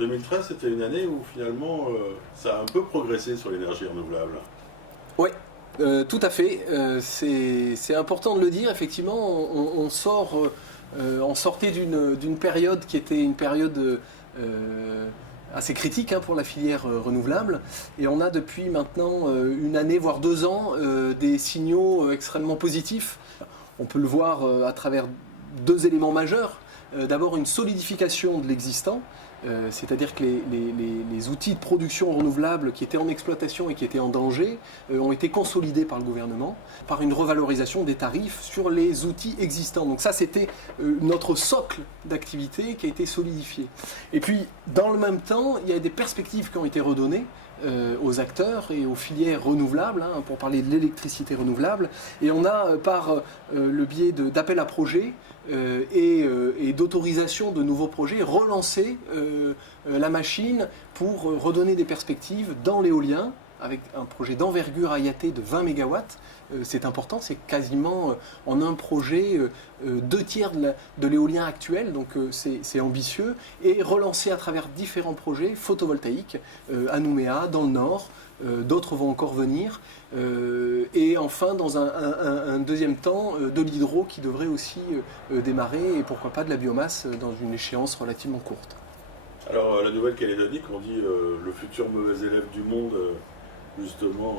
2013, c'était une année où finalement ça a un peu progressé sur l'énergie renouvelable. Oui, tout à fait. C'est important de le dire. Effectivement, on sortait d'une période qui était une période assez critique pour la filière renouvelable. Et on a depuis maintenant une année, voire 2 ans, des signaux extrêmement positifs. On peut le voir à travers 2 éléments majeurs. D'abord, une solidification de l'existant. C'est-à-dire que les outils de production renouvelable qui étaient en exploitation et qui étaient en danger ont été consolidés par le gouvernement par une revalorisation des tarifs sur les outils existants. Donc ça, c'était notre socle d'activité qui a été solidifié. Et puis, dans le même temps, il y a des perspectives qui ont été redonnées aux acteurs et aux filières renouvelables, pour parler de l'électricité renouvelable. Et on a, par le biais d'appels à projets et d'autorisation de nouveaux projets, relancé la machine pour redonner des perspectives dans l'éolien, avec un projet d'envergure AIAT de 20 MW. C'est important, c'est quasiment en un projet 2/3 de l'éolien actuel, donc c'est ambitieux, et relancé à travers différents projets photovoltaïques, à Nouméa, dans le Nord, d'autres vont encore venir, et enfin dans un deuxième temps de l'hydro qui devrait aussi démarrer, et pourquoi pas de la biomasse dans une échéance relativement courte. Alors la Nouvelle-Calédonie, qu'on dit le futur mauvais élève du monde, justement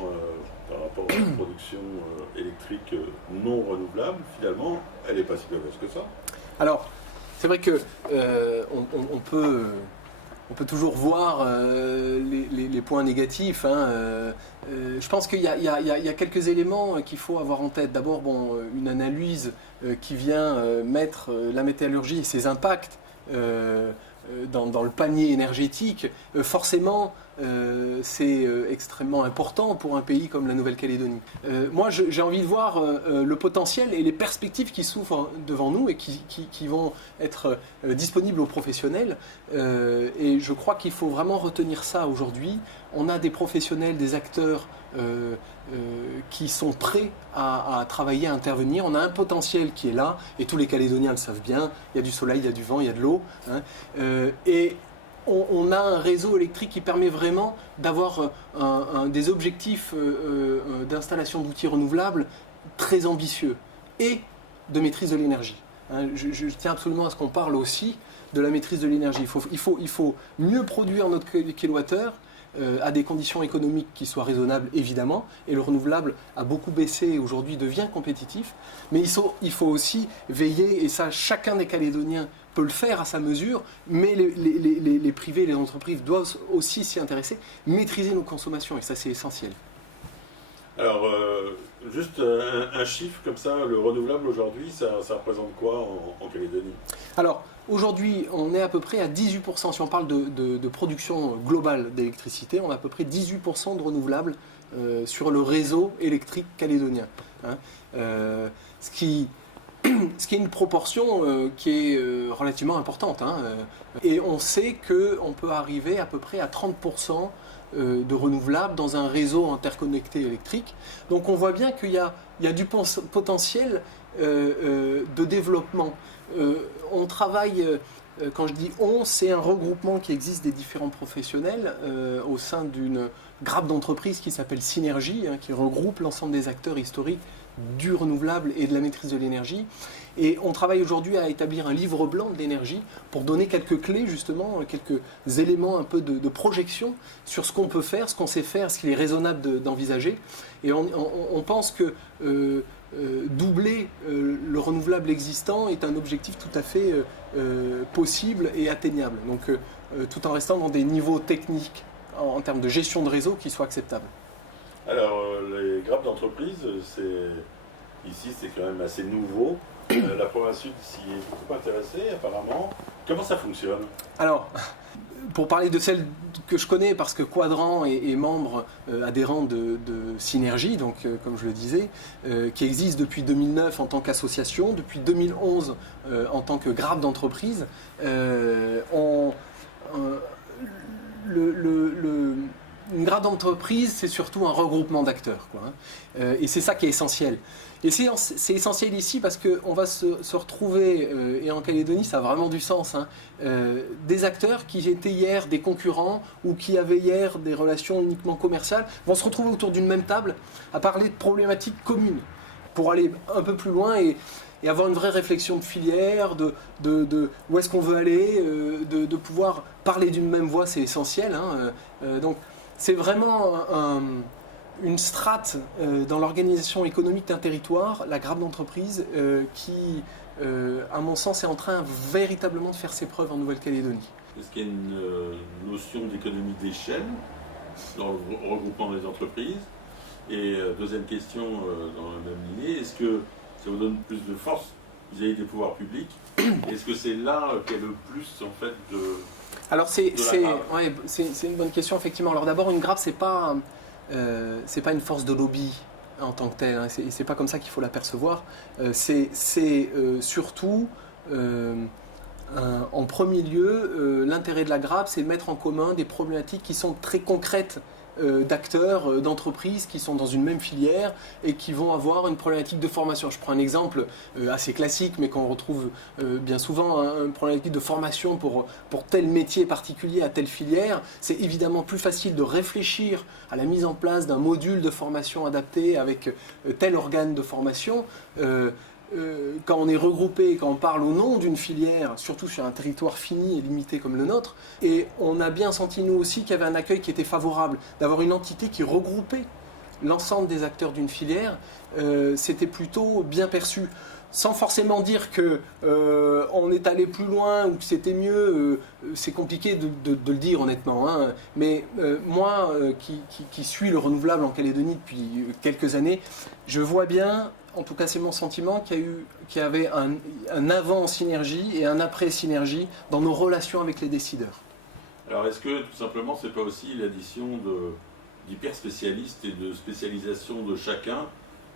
par rapport à la production électrique non renouvelable, finalement, elle n'est pas si mauvaise que ça. Alors, c'est vrai que on peut toujours voir les points négatifs. Je pense qu'il y a quelques éléments qu'il faut avoir en tête. D'abord, une analyse qui vient mettre la métallurgie et ses impacts dans le panier énergétique. Forcément, c'est extrêmement important pour un pays comme la Nouvelle-Calédonie. Moi, j'ai envie de voir le potentiel et les perspectives qui s'ouvrent devant nous et qui vont être disponibles aux professionnels. Et je crois qu'il faut vraiment retenir ça aujourd'hui. On a des professionnels, des acteurs qui sont prêts à travailler, à intervenir. On a un potentiel qui est là, et tous les Calédoniens le savent bien. Il y a du soleil, il y a du vent, il y a de l'eau. Et on a un réseau électrique qui permet vraiment d'avoir des objectifs d'installation d'outils renouvelables très ambitieux et de maîtrise de l'énergie. Je tiens absolument à ce qu'on parle aussi de la maîtrise de l'énergie. Il faut mieux produire notre kilowattheure à des conditions économiques qui soient raisonnables, évidemment, et le renouvelable a beaucoup baissé et aujourd'hui devient compétitif, mais il faut aussi veiller, et ça chacun des Calédoniens peut le faire à sa mesure, mais les privés, les entreprises doivent aussi s'y intéresser, maîtriser nos consommations, et ça c'est essentiel. Alors, juste un chiffre comme ça, le renouvelable aujourd'hui, ça représente quoi en Calédonie? Alors, aujourd'hui, on est à peu près à 18%, si on parle de production globale d'électricité, on a à peu près 18% de renouvelables sur le réseau électrique calédonien. Ce qui est une proportion qui est relativement importante. Et on sait qu'on peut arriver à peu près à 30% de renouvelables dans un réseau interconnecté électrique. Donc on voit bien qu'il y a du potentiel de développement. On travaille, quand je dis on, c'est un regroupement qui existe des différents professionnels au sein d'une grappe d'entreprise qui s'appelle Synergie, qui regroupe l'ensemble des acteurs historiques du renouvelable et de la maîtrise de l'énergie. Et on travaille aujourd'hui à établir un livre blanc de l'énergie pour donner quelques clés, justement, quelques éléments un peu de projection sur ce qu'on peut faire, ce qu'on sait faire, ce qu'il est raisonnable d'envisager. Et on pense que doubler le renouvelable existant est un objectif tout à fait possible et atteignable. Donc tout en restant dans des niveaux techniques en termes de gestion de réseau qui soient acceptables. Alors, les grappes d'entreprise, ici c'est quand même assez nouveau. La province sud s'y est beaucoup intéressée apparemment. Comment ça fonctionne? Alors, pour parler de celle que je connais, parce que Quadrant est membre adhérent de Synergie, donc comme je le disais, qui existe depuis 2009 en tant qu'association, depuis 2011 en tant que grappe une grande entreprise, c'est surtout un regroupement d'acteurs, quoi, hein. Et c'est ça qui est essentiel. Et c'est essentiel ici parce qu'on va se retrouver, et en Calédonie ça a vraiment du sens, hein, des acteurs qui étaient hier des concurrents ou qui avaient hier des relations uniquement commerciales vont se retrouver autour d'une même table à parler de problématiques communes pour aller un peu plus loin et avoir une vraie réflexion de filière, de où est-ce qu'on veut aller, de pouvoir parler d'une même voix, c'est essentiel, hein. Donc c'est vraiment une strate dans l'organisation économique d'un territoire, la grande entreprise, qui, à mon sens, est en train véritablement de faire ses preuves en Nouvelle-Calédonie. Est-ce qu'il y a une notion d'économie d'échelle dans le regroupement des entreprises? Et deuxième question dans la même lignée, est-ce que ça vous donne plus de force vis-à-vis des pouvoirs publics? Est-ce que c'est là qu'est le plus en fait de... Alors c'est une bonne question effectivement. Alors d'abord une grappe c'est pas une force de lobby en tant que telle, hein. C'est pas comme ça qu'il faut l'apercevoir. C'est surtout en premier lieu l'intérêt de la grappe, c'est de mettre en commun des problématiques qui sont très concrètes d'acteurs, d'entreprises qui sont dans une même filière et qui vont avoir une problématique de formation. Je prends un exemple assez classique mais qu'on retrouve bien souvent, hein, une problématique de formation pour tel métier particulier à telle filière. C'est évidemment plus facile de réfléchir à la mise en place d'un module de formation adapté avec tel organe de formation. Quand on est regroupé, quand on parle au nom d'une filière, surtout sur un territoire fini et limité comme le nôtre, et on a bien senti nous aussi qu'il y avait un accueil qui était favorable, d'avoir une entité qui regroupait l'ensemble des acteurs d'une filière, c'était plutôt bien perçu. Sans forcément dire qu'on est allé plus loin ou que c'était mieux, c'est compliqué de le dire honnêtement, hein. Mais moi qui suis le renouvelable en Calédonie depuis quelques années, je vois bien, en tout cas c'est mon sentiment, qu'il y avait un avant synergie et un après synergie dans nos relations avec les décideurs. Alors est-ce que tout simplement c'est pas aussi l'addition d'hyper spécialistes et de spécialisation de chacun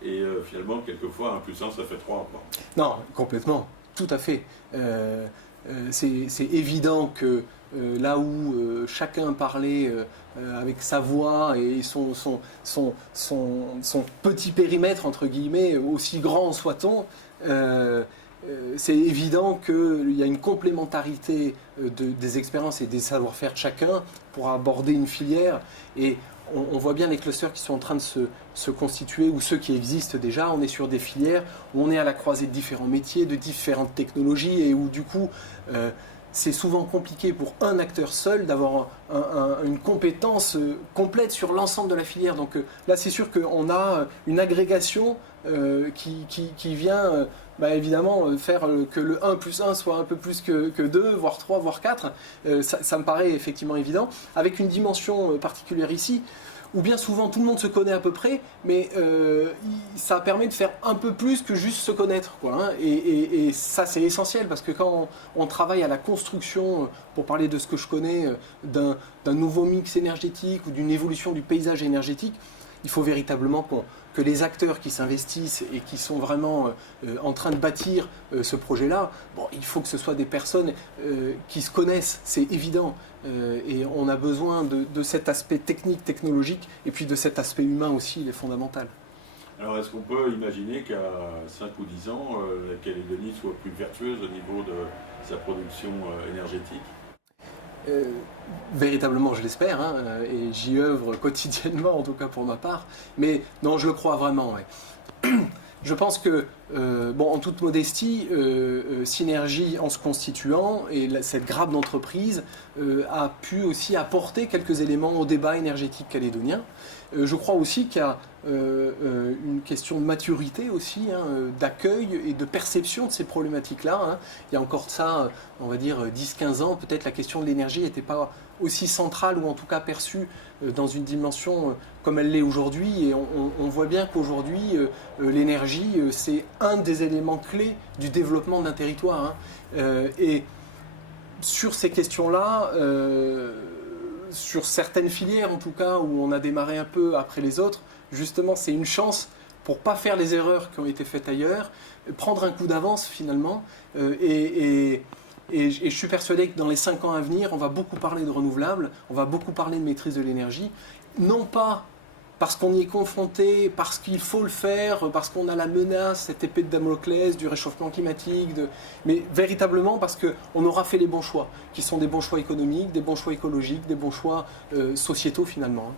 et finalement quelquefois 1 plus 1 ça fait 3 quoi. Non, complètement, tout à fait. C'est évident que là où chacun parlait avec sa voix et son petit périmètre, entre guillemets, aussi grand soit-on, c'est évident qu'il y a une complémentarité des expériences et des savoir-faire de chacun pour aborder une filière. Et on voit bien les clusters qui sont en train de se constituer ou ceux qui existent déjà. On est sur des filières où on est à la croisée de différents métiers, de différentes technologies et où du coup c'est souvent compliqué pour un acteur seul d'avoir une compétence complète sur l'ensemble de la filière. Donc là c'est sûr qu'on a une agrégation qui vient évidemment faire que le 1 plus 1 soit un peu plus que 2, voire 3, voire 4. Ça me paraît effectivement évident, avec une dimension particulière ici, où bien souvent tout le monde se connaît à peu près, mais ça permet de faire un peu plus que juste se connaître, quoi, hein. Et ça c'est essentiel, parce que quand on travaille à la construction, pour parler de ce que je connais, d'un nouveau mix énergétique ou d'une évolution du paysage énergétique, il faut véritablement que les acteurs qui s'investissent et qui sont vraiment en train de bâtir ce projet-là, il faut que ce soit des personnes qui se connaissent, c'est évident. Et on a besoin de cet aspect technique, technologique, et puis de cet aspect humain aussi, il est fondamental. Alors est-ce qu'on peut imaginer qu'à 5 ou 10 ans, la Calédonie soit plus vertueuse au niveau de sa production énergétique ? Véritablement, je l'espère, hein, et j'y œuvre quotidiennement, en tout cas pour ma part. Mais non, je le crois vraiment. Ouais. Je pense que, en toute modestie, Synergie, en se constituant, et cette grappe d'entreprise, a pu aussi apporter quelques éléments au débat énergétique calédonien. Je crois aussi qu'il y a une question de maturité aussi, hein, d'accueil et de perception de ces problématiques-là, hein. Il y a encore de ça, on va dire 10-15 ans, peut-être la question de l'énergie n'était pas aussi centrale ou en tout cas perçue dans une dimension comme elle l'est aujourd'hui. Et on voit bien qu'aujourd'hui, l'énergie, c'est un des éléments clés du développement d'un territoire, hein. Et sur ces questions-là, sur certaines filières en tout cas, où on a démarré un peu après les autres, justement c'est une chance pour ne pas faire les erreurs qui ont été faites ailleurs, prendre un coup d'avance finalement, et je suis persuadé que dans les 5 ans à venir, on va beaucoup parler de renouvelables, on va beaucoup parler de maîtrise de l'énergie, non pas parce qu'on y est confronté, parce qu'il faut le faire, parce qu'on a la menace, cette épée de Damoclès du réchauffement climatique, mais véritablement parce qu'on aura fait les bons choix, qui sont des bons choix économiques, des bons choix écologiques, des bons choix sociétaux finalement.